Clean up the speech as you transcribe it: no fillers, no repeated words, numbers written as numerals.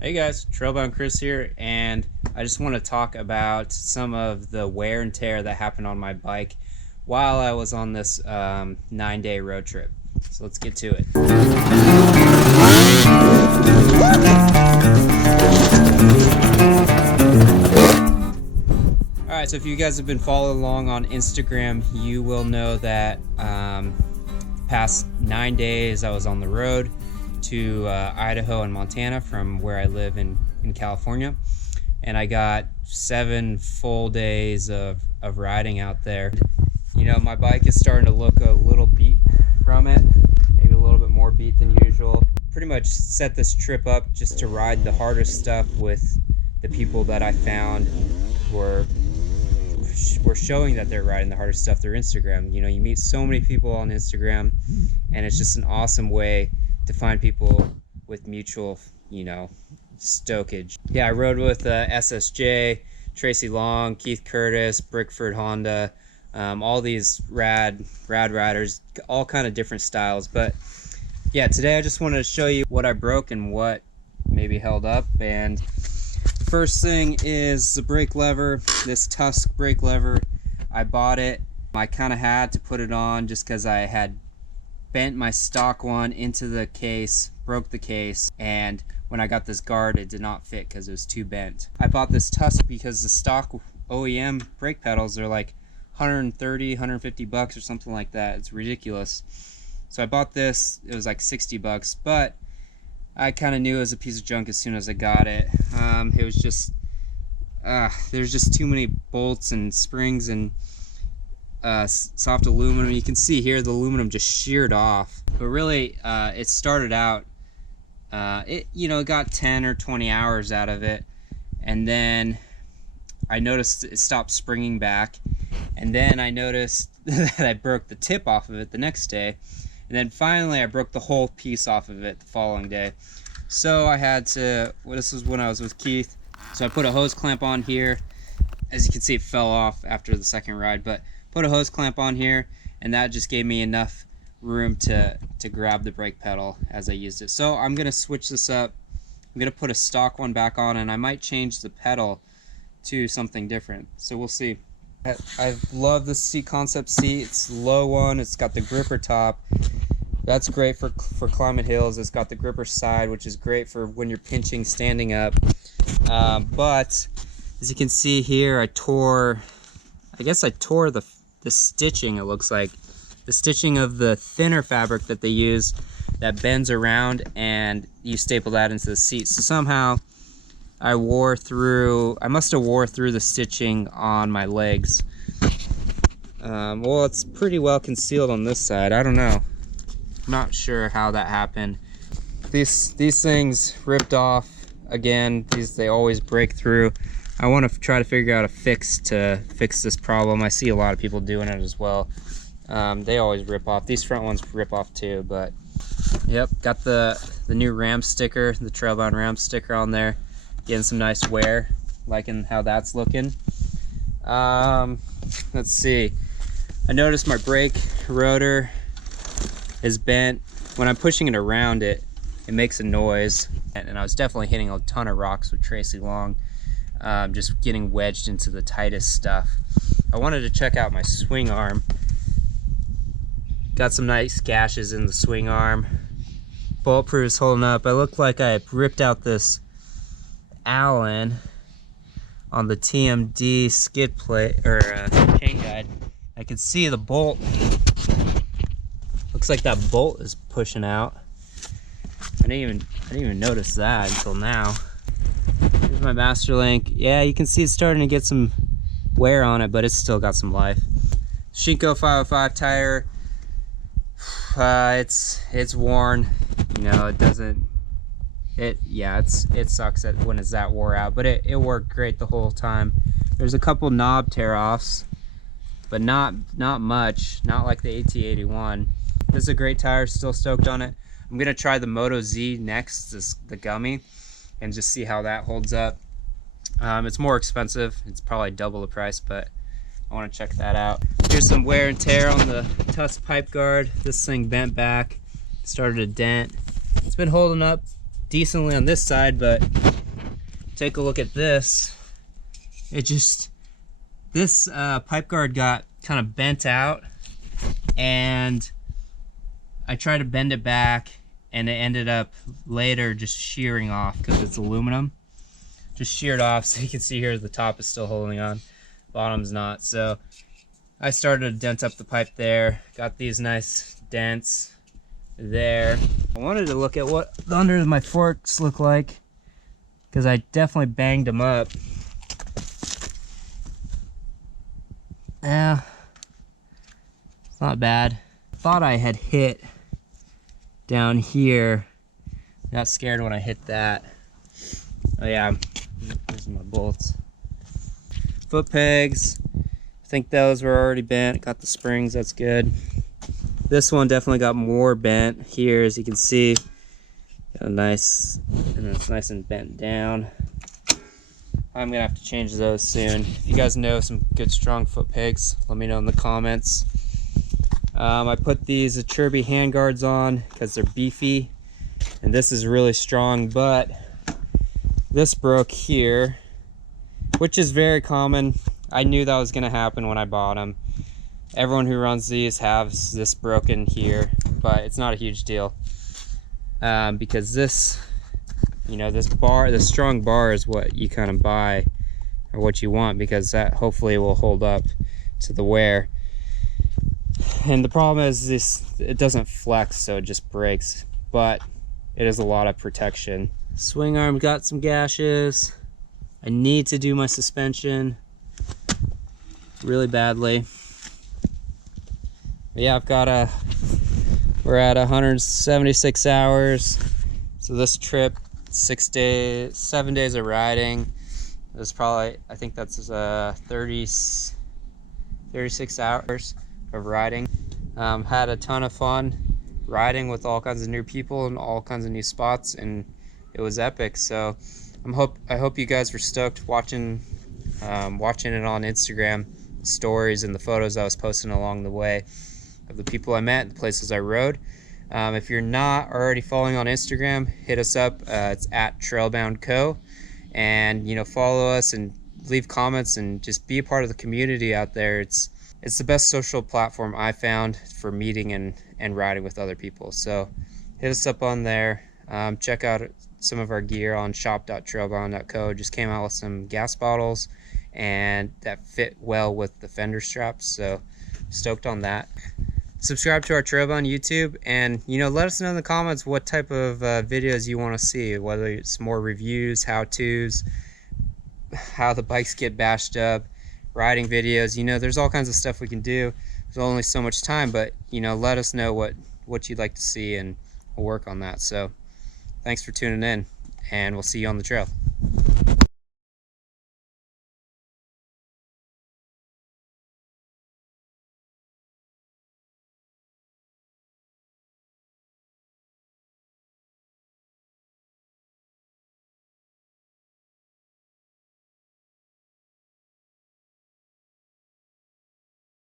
Hey guys, Trailbound Chris here, and I just want to talk about some of the wear and tear that happened on my bike while I was on this 9-day road trip. So let's get to it. Alright, so if you guys have been following along on Instagram, you will know that past 9 days I was on the road to Idaho and Montana from where I live in California, and I got 7 full days of riding out there. You know, my bike is starting to look a little beat from it, maybe a little bit more beat than usual. Pretty much set this trip up just to ride the hardest stuff with the people that I found were showing that they're riding the hardest stuff. Their Instagram, you know, you meet so many people on Instagram, and it's just an awesome way to find people with mutual, you know, stokage. Yeah, I rode with SSJ, Tracy Long, Keith Curtis, Brickford Honda, all these rad riders, all kind of different styles. But yeah, today I just wanted to show you what I broke and what maybe held up. And first thing is the brake lever, this Tusk brake lever. I bought it. I kind of had to put it on just because I had bent my stock one into the case, broke the case, and when I got this guard it did not fit because it was too bent. I bought this Tusk because the stock OEM brake pedals are like 130, 150 bucks or something like that. It's ridiculous. So I bought this. It was like 60 bucks, but I kind of knew it was a piece of junk as soon as I got it. It was just there's just too many bolts and springs and soft aluminum. You can see here the aluminum just sheared off, but really it started out it got 10 or 20 hours out of it, and then I noticed it stopped springing back, and then I noticed that I broke the tip off of it the next day, and then finally I broke the whole piece off of it the following day. So I had to, well, this was when I was with Keith, so I put a hose clamp on here. As you can see, it fell off after the second ride, but put a hose clamp on here, and that just gave me enough room to grab the brake pedal as I used it. So I'm gonna switch this up. I'm gonna put a stock one back on, and I might change the pedal to something different, so we'll see. I love this seat, concept seat. It's a low one. It's got the gripper top. That's great for climbing hills. It's got the gripper side, which is great for when you're pinching standing up. But as you can see here, I tore the stitching. It looks like the stitching of the thinner fabric that they use that bends around, and you staple that into the seat. So somehow I must have wore through the stitching on my legs. Well, it's pretty well concealed on this side. I don't know. I'm not sure how that happened. These things ripped off again. They always break through. I want to try to figure out a fix to fix this problem. I see a lot of people doing it as well. They always rip off. These front ones rip off too, but yep, got the new Ram sticker, the Trailbound Ram sticker on there. Getting some nice wear, liking how that's looking. Let's see. I noticed my brake rotor is bent. When I'm pushing it around it makes a noise, and I was definitely hitting a ton of rocks with Tracy Long. Just getting wedged into the tightest stuff. I wanted to check out my swing arm. Got some nice gashes in the swing arm. Bulletproof is holding up. I look like I ripped out this Allen on the TMD skid plate or chain guide. I can see the bolt. Looks like that bolt is pushing out. I didn't even notice that until now. Here's my master link. Yeah, you can see it's starting to get some wear on it, but it's still got some life. Shinko 505 tire. It's worn. You know, it sucks when it's that wore out, but it worked great the whole time. There's a couple knob tear offs, but not much. Not like the AT81. This is a great tire. Still stoked on it. I'm gonna try the Moto Z next, the gummy, and just see how that holds up. It's more expensive. It's probably double the price, but I want to check that out. Here's some wear and tear on the Tusk pipe guard. This thing bent back, started to dent. It's been holding up decently on this side, but take a look at this. This pipe guard got kind of bent out, and I tried to bend it back, and it ended up later just shearing off because it's aluminum. Just sheared off, so you can see here the top is still holding on, bottom's not. So I started to dent up the pipe there, got these nice dents there. I wanted to look at what the under of my forks look like, because I definitely banged them up. Yeah, it's not bad. Thought I had hit down here. Got scared when I hit that. Oh yeah, these are my bolts. Foot pegs, I think those were already bent. Got the springs, that's good. This one definitely got more bent here, as you can see. Got a nice, and it's nice and bent down. I'm gonna have to change those soon. If you guys know some good strong foot pegs, let me know in the comments. I put these Achirby hand guards on because they're beefy, and this is really strong, but this broke here, which is very common. I knew that was gonna happen when I bought them. Everyone who runs these has this broken here, but it's not a huge deal, because this, you know, this strong bar is what you kind of buy, or what you want, because that hopefully will hold up to the wear. And the problem is it doesn't flex, so it just breaks, but it is a lot of protection. Swing arm got some gashes. I need to do my suspension really badly. But yeah, we're at 176 hours. So this trip, 7 days of riding. It was probably, I think that's 36 hours of riding. Had a ton of fun riding with all kinds of new people and all kinds of new spots, and it was epic. So I hope you guys were stoked watching it on Instagram, the stories and the photos I was posting along the way of the people I met, the places I rode. If you're not already following on Instagram, hit us up. It's at Trailbound Co. And, you know, follow us and leave comments and just be a part of the community out there. It's the best social platform I found for meeting and riding with other people. So hit us up on there. Check out some of our gear on shop.trailbound.co. Just came out with some gas bottles, and that fit well with the fender straps. So stoked on that. Subscribe to our Trailbound YouTube, and, you know, let us know in the comments what type of videos you want to see, whether it's more reviews, how-tos, how the bikes get bashed up, riding videos. You know, there's all kinds of stuff we can do. There's only so much time, but, you know, let us know what you'd like to see, and we'll work on that. So thanks for tuning in, and we'll see you on the trail.